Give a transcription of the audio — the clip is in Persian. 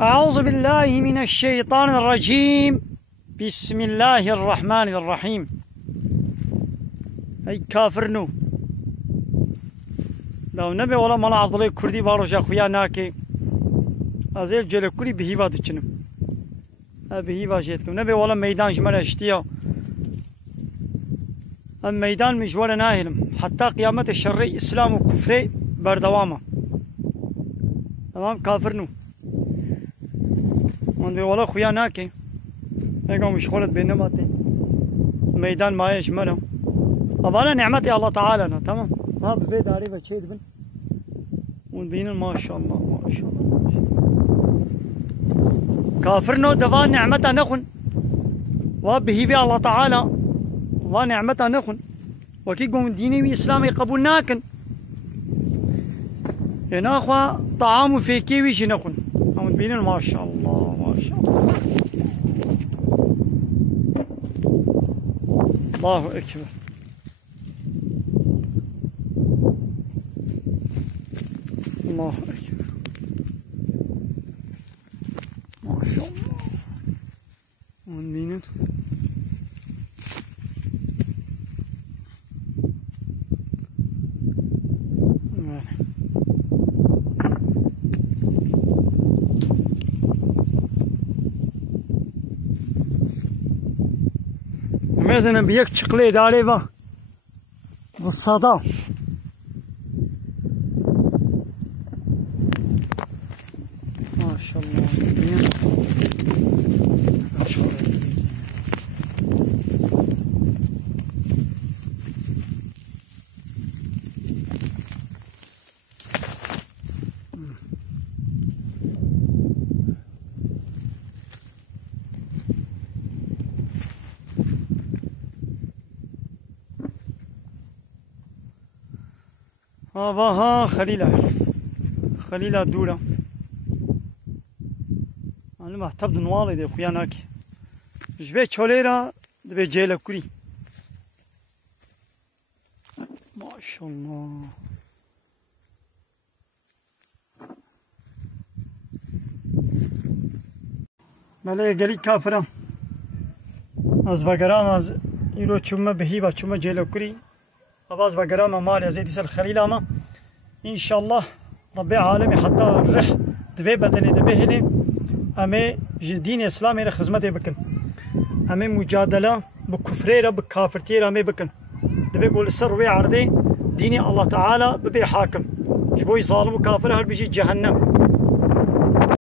أعوذ بالله من الشيطان الرجيم. بسم الله الرحمن الرحيم. أي كافر نو لو نبي ولا ملا عبد الله كردي بارو شاخويا ناكي أزيل جل كوري بهيبا دچنم بهيبا جيتكم نبي ولا ميدان جمال اشتيا الميدان مجوال ناهلم حتى قيامة الشرعي إسلام وكفري بردوامه. تمام كافر نو من ولا خويا ناكي ايقوم مشغولة بينماتي ميدان ماي جمله طبعا نعمتي الله تعالى. تمام ما ببيت عريبة شيء بن ونبين ما شاء الله ما شاء الله ما شاء الله. كافر نو دوان نعمته نخن وبه بي الله تعالى ونعمته نخن وكي قوم ديني وإسلامي قبول ناكن يناخوا طعام في كيوي جنخن ونبين ما شاء الله ما شاء الله. الله أكبر. الله أكبر ما شاء الله. ونبين مثلا بيك شقلي داري با بالصدى ما شاء الله ما شاء الله. ها خليلة دورة أنا محتاج نوالي ده خويا ناكي جبه چوليرا دبه جيلة كوري ما شاء الله. ملأ قلي كافرة از بقرام از يرو چومه بهيبا چومه جيلة كوري أباز بقرام مالي زيدي سال خليلة ما إن شاء الله ربي عالمي حتى الرح دبي بدني دبي هلي أمي دين إسلامي را خدمتي بكن أمي مجادلة بكفريرة بكافرتيرة أمي بكن دبي قول السر وي عرضي ديني الله تعالى ببي حاكم شبوي ظالم وكافر هل بيجي جهنم